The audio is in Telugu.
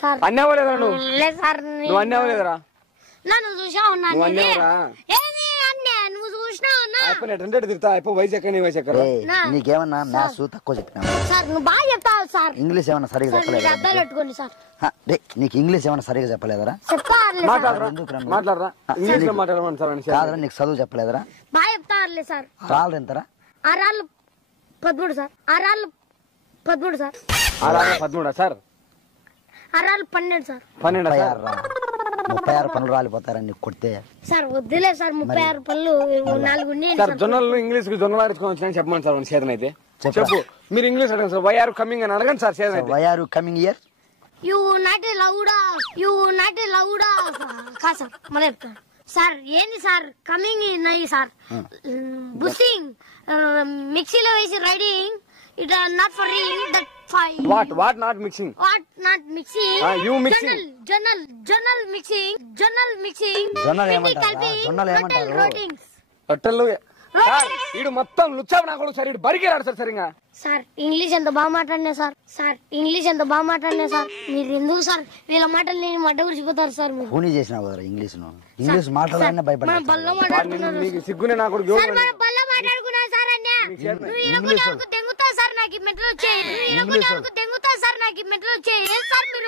సార్ అన్నావా లేదా నువ్వు? లేదు సార్ నువ్వు అన్నావా లేదరా? నన్ను చూసావు నువ్వు అన్నావురా? నువ్వు చూసినావు రెండే తిరుగుతా అయిపో. వయసు ఎక్కడ నీ వయసు ఎక్కడ? నీకేమన్నా మ్యాథ్స్ తక్కువ చెప్పినా సార్ నువ్వు బాగా చెప్తావు సార్. ఇంగ్లీష్ ఏమన్నా సరిగా చెప్పలేదా? అద్దాలు పెట్టుకోండి సార్. నీకు ఇంగ్లీష్ ఏమన్నా సరిగా చెప్పలేదరా? మాట్లాడరా ఇంగ్లీష్ లో మాట్లాడమని సార్. కాదరా నీకు చదువు చెప్పలేదరా? బాగా చెప్తారులే సార్. రాళ్ళు ఎంతరా? 13 sir. 13 sir. 13 sir. 12 sir. 12 sir. 36 పనులు రాలిపోతారని నీకు కొడితే సార్ వద్దులే సార్. 36 పనులు 4 ఉన్నాయి సార్. జొన్నలు ఇంగ్లీష్ కి జొన్నలు ఆడించుకొని వచ్చినా చెప్పమని సార్ చేతన అయితే చెప్పు. మీరు ఇంగ్లీష్ అడగండి సార్. వై ఆర్ కమింగ్ అని అడగండి సార్ చేతన అయితే. Why are coming here? You not లౌడా కాదు సార్. మళ్ళీ చెప్తాను సార్. ఏంది సార్ కమింగ్ ఉన్నాయి సార్. బుస్సింగ్ మిక్సీలో వేసి riding it not for reading that five. What not mixing? What not mixing? You mixing. జొన్నల్ మిక్సింగ్. జొన్నలు ఏమంటారు? రొట్టెలు సార్. ఈడు మొత్తం లుచ్చావు నాకు సార్. ఈడు బరికేరాడు సార్ సరిగా. సార్ ఇంగ్లీష్ ఎంత బాగా మాట్లాడినా సార్. మీరు ఎందుకు సార్ వీళ్ళ మాటలు నేను మడ్డ గురిచిపోతారు సార్. మీరు ఫోన్ చేసినావు కదా ఇంగ్లీష్ మాట్లాడాలనే భయపడ్డా. బల్ల మాట్లాడుకున్నారు సిగ్గునే నాకు సార్. మన బల్ల మాట్లాడుకున్నాం సార్. అన్న నువ్వు ఇరగొట్టే వరకు దెంగుతా సార్. నాకు మెట్లు వచ్చాయి. సార్ మీరు